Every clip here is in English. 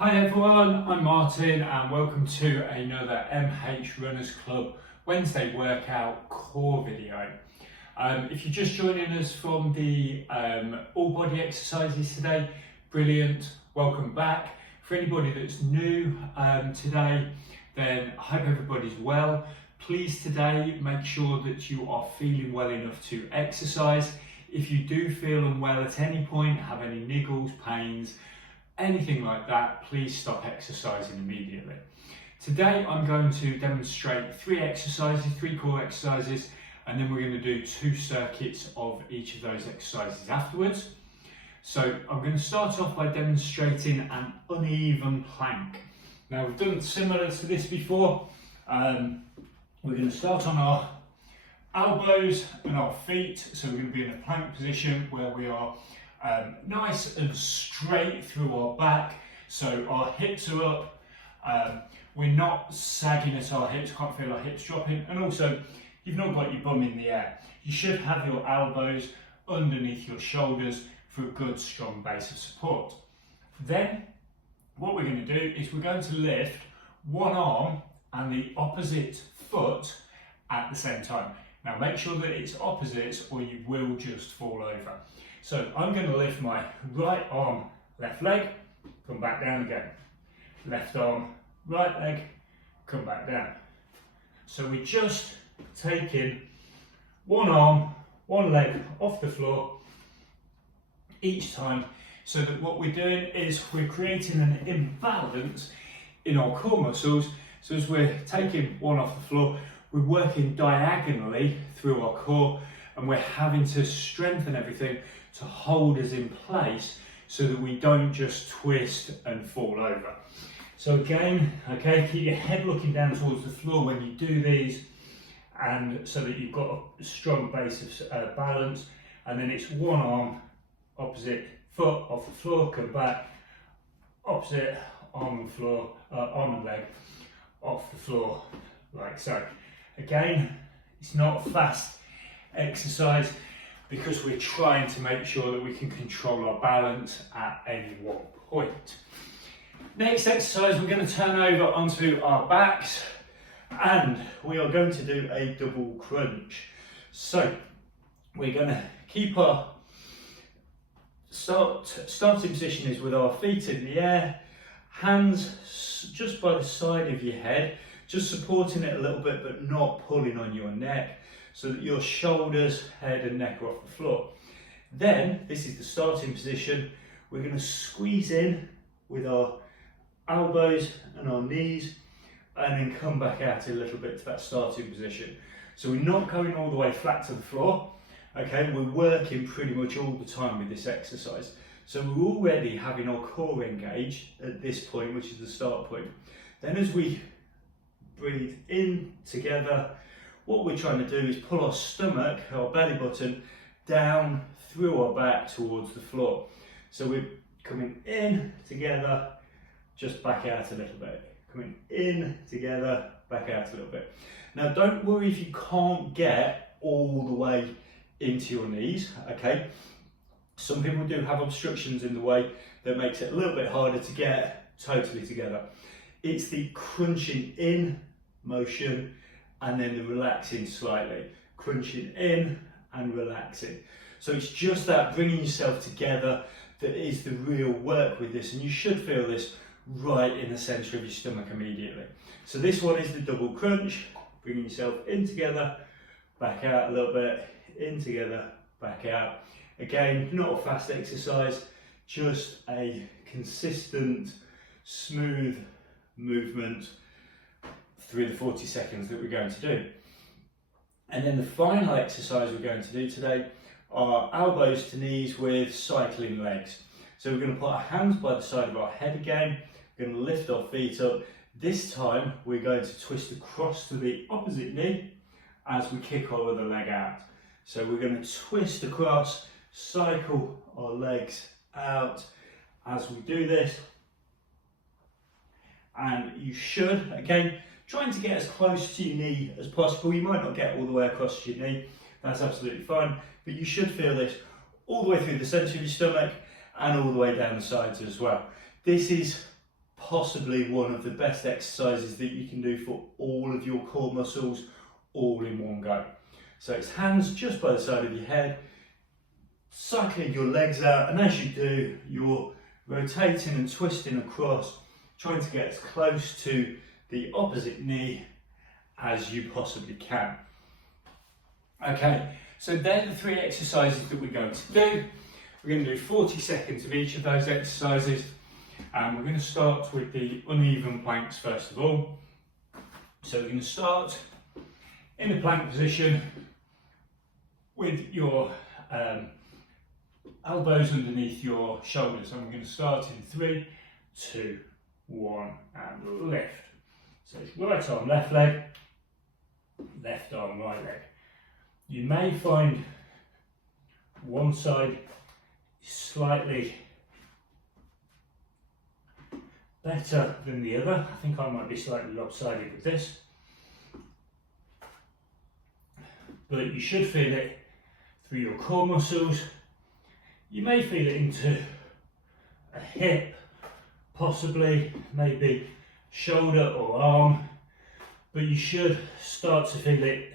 Hi everyone, I'm Martin and welcome to another MH Runners Club Wednesday workout core video. If you're just joining us from the all body exercises today, brilliant, welcome back. For anybody that's new today, then I hope everybody's well. Please today make sure that you are feeling well enough to exercise. If you do feel unwell at any point, have any niggles, pains, anything like that, please stop exercising immediately. Today I'm going to demonstrate three core exercises, and then we're going to do 2 circuits of each of those exercises afterwards. So I'm going to start off by demonstrating an uneven plank. Now we've done similar to this before. We're going to start on our elbows and our feet, so we're going to be in a plank position where we are nice and straight through our back, so our hips are up, we're not sagging at our hips, can't feel our hips dropping, and also you've not got your bum in the air. You should have your elbows underneath your shoulders for a good strong base of support. Then what we're going to do is we're going to lift one arm and the opposite foot at the same time. Now make sure that it's opposites or you will just fall over. So I'm going to lift my right arm, left leg, come back down again. Left arm, right leg, come back down. So we're just taking one arm, one leg off the floor each time, so that what we're doing is we're creating an imbalance in our core muscles. So as we're taking one off the floor, we're working diagonally through our core, and we're having to strengthen everything to hold us in place so that we don't just twist and fall over. So again, okay, keep your head looking down towards the floor when you do these, and so that you've got a strong base of balance. And then it's one arm, opposite foot off the floor, come back, opposite arm and floor, arm and leg off the floor, like so. Again, it's not a fast exercise because we're trying to make sure that we can control our balance at any one point. Next exercise, we're going to turn over onto our backs and we are going to do a double crunch. So we're going to keep our starting position is with our feet in the air, hands just by the side of your head, just supporting it a little bit but not pulling on your neck, so that your shoulders, head and neck are off the floor. Then, this is the starting position, we're going to squeeze in with our elbows and our knees and then come back out a little bit to that starting position. So we're not going all the way flat to the floor, okay, we're working pretty much all the time with this exercise. So we're already having our core engaged at this point, which is the start point. Then as we breathe in together, what we're trying to do is pull our stomach, our belly button, down through our back towards the floor. So we're coming in together, just back out a little bit. Coming in together, back out a little bit. Now don't worry if you can't get all the way into your knees, okay? Some people do have obstructions in the way that makes it a little bit harder to get totally together. It's the crunching in motion and then the relaxing slightly, crunching in and relaxing. So it's just that bringing yourself together that is the real work with this, and you should feel this right in the center of your stomach immediately. So this one is the double crunch, bringing yourself in together, back out a little bit, in together, back out. Again, not a fast exercise, just a consistent, smooth movement through the 40 seconds that we're going to do. And then the final exercise we're going to do today are elbows to knees with cycling legs. So we're going to put our hands by the side of our head again, we're going to lift our feet up. This time we're going to twist across to the opposite knee as we kick our other leg out. So we're going to twist across, cycle our legs out as we do this. And you should, again, trying to get as close to your knee as possible. You might not get all the way across to your knee, that's absolutely fine, but you should feel this all the way through the centre of your stomach and all the way down the sides as well. This is possibly one of the best exercises that you can do for all of your core muscles all in one go. So it's hands just by the side of your head, cycling your legs out, and as you do, you're rotating and twisting across, trying to get as close to the opposite knee as you possibly can. Okay, so they're the 3 exercises that we're going to do. We're going to do 40 seconds of each of those exercises, and we're going to start with the uneven planks first of all. So we're going to start in the plank position with your elbows underneath your shoulders, and we're going to start in 3, 2, 1 and lift. So it's right arm, left leg, left arm, right leg. You may find one side slightly better than the other. I think I might be slightly lopsided with this, but you should feel it through your core muscles. You may feel it into a hip, possibly, maybe shoulder or arm, but you should start to feel it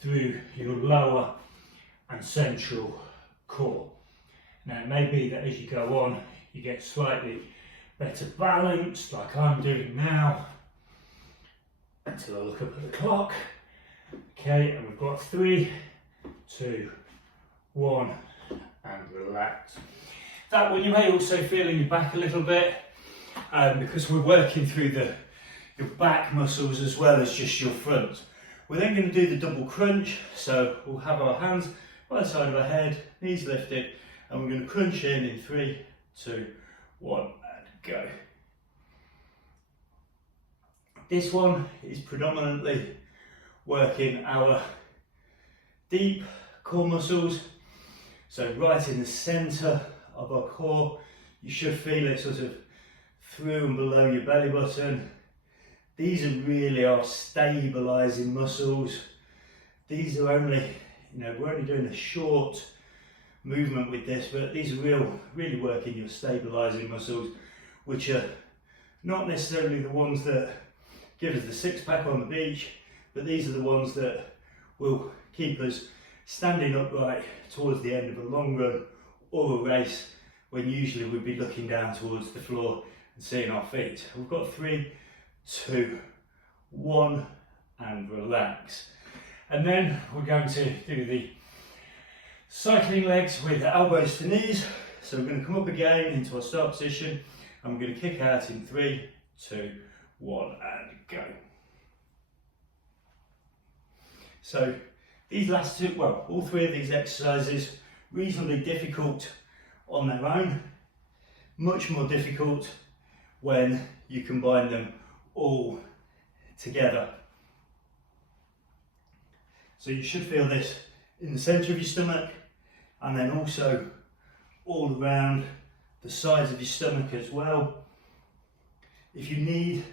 through your lower and central core. Now it may be that as you go on, you get slightly better balance, like I'm doing now, until I look up at the clock. Okay, and we've got 3, 2, 1, and relax. That one you may also feel in your back a little bit, because we're working through your back muscles as well as just your front. We're then going to do the double crunch, so we'll have our hands by the side of our head, knees lifted, and we're going to crunch in 3, 2, 1, and go. This one is predominantly working our deep core muscles, so right in the centre of our core. You should feel it sort of through and below your belly button. These are really our stabilising muscles. These are only, we're only doing a short movement with this, but these are really working your stabilising muscles, which are not necessarily the ones that give us the six-pack on the beach, but these are the ones that will keep us standing upright towards the end of a long run or a race, when usually we'd be looking down towards the floor and seeing our feet. We've got 3, 2, 1, and relax. And then we're going to do the cycling legs with the elbows to knees. So we're going to come up again into our start position, and we're going to kick out in 3, 2, 1, and go. So these last two, well, all 3 of these exercises, reasonably difficult on their own, much more difficult when you combine them all together. So you should feel this in the centre of your stomach, and then also all around the sides of your stomach as well. If you need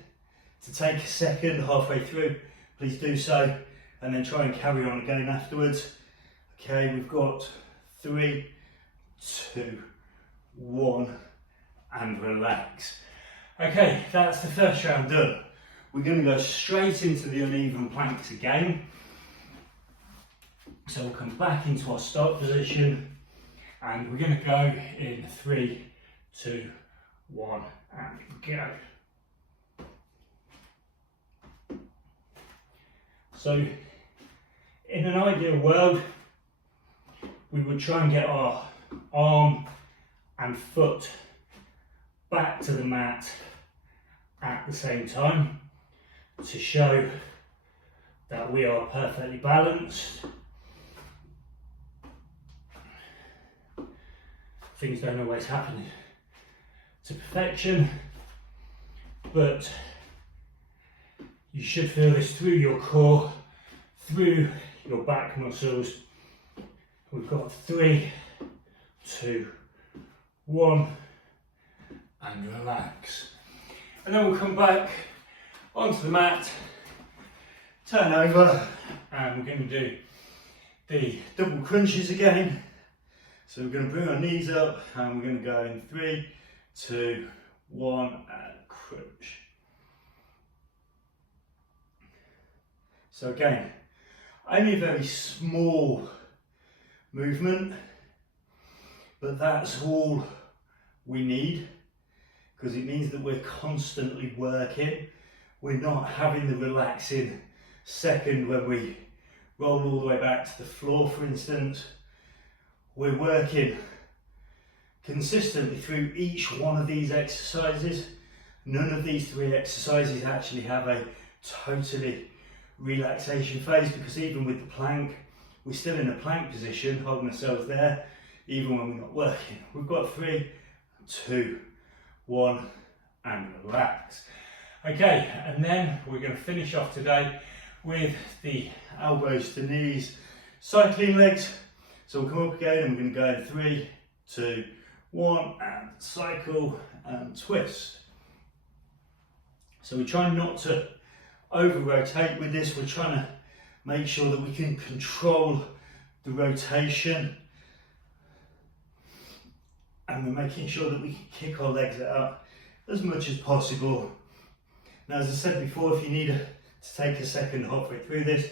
to take a second halfway through, please do so, and then try and carry on again afterwards. Okay, we've got 3, 2, 1, and relax. Okay, that's the first round done. We're going to go straight into the uneven planks again. So we'll come back into our start position, and we're going to go in 3, 2, 1, and go. So in an ideal world, we would try and get our arm and foot back to the mat at the same time to show that we are perfectly balanced. Things don't always happen to perfection, but you should feel this through your core, through your back muscles. We've got 3, 2, 1, and relax. And then we'll come back onto the mat, turn over, and we're going to do the double crunches again. So we're going to bring our knees up, and we're going to go in 3, 2, 1, and crunch. So again, only a very small movement, but that's all we need, because it means that we're constantly working. We're not having the relaxing second when we roll all the way back to the floor, for instance. We're working consistently through each one of these exercises. None of these 3 exercises actually have a totally relaxation phase, because even with the plank, we're still in a plank position, holding ourselves there, even when we're not working. We've got 3, 2, 1, and relax. Okay, and then we're going to finish off today with the elbows to knees cycling legs. So we'll come up again and we're going to go in 3, 2, 1, and cycle and twist. So we're trying not to over rotate with this. We're trying to make sure that we can control the rotation, and we're making sure that we can kick our legs out as much as possible. Now, as I said before, if you need to take a second halfway through this,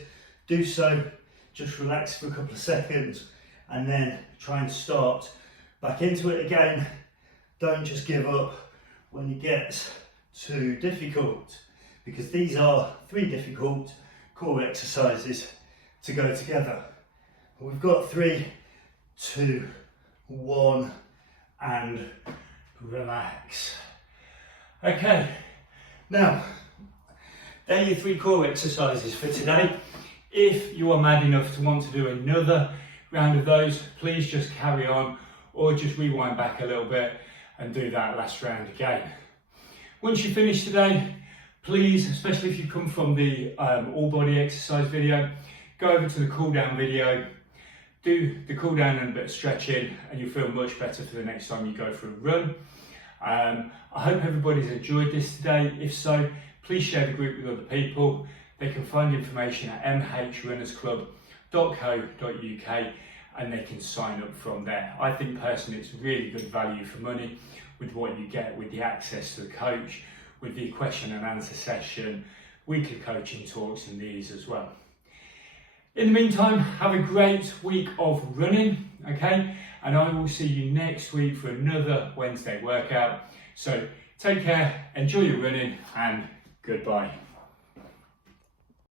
do so. Just relax for a couple of seconds and then try and start back into it again. Don't just give up when it gets too difficult, because these are 3 difficult core exercises to go together. We've got 3, 2, 1, and relax. Okay, now they're your 3 core exercises for today. If you are mad enough to want to do another round of those, please just carry on, or just rewind back a little bit and do that last round again. Once you finish today, please, especially if you come from the all body exercise video, go over to the cool down video, do the cool down and a bit of stretching, and you'll feel much better for the next time you go for a run. I hope everybody's enjoyed this today. If so, please share the group with other people. They can find information at mhrunnersclub.co.uk and they can sign up from there. I think personally it's really good value for money with what you get with the access to the coach, with the question and answer session, weekly coaching talks and these as well. In the meantime, have a great week of running, okay? And I will see you next week for another Wednesday workout. So take care, enjoy your running, and goodbye.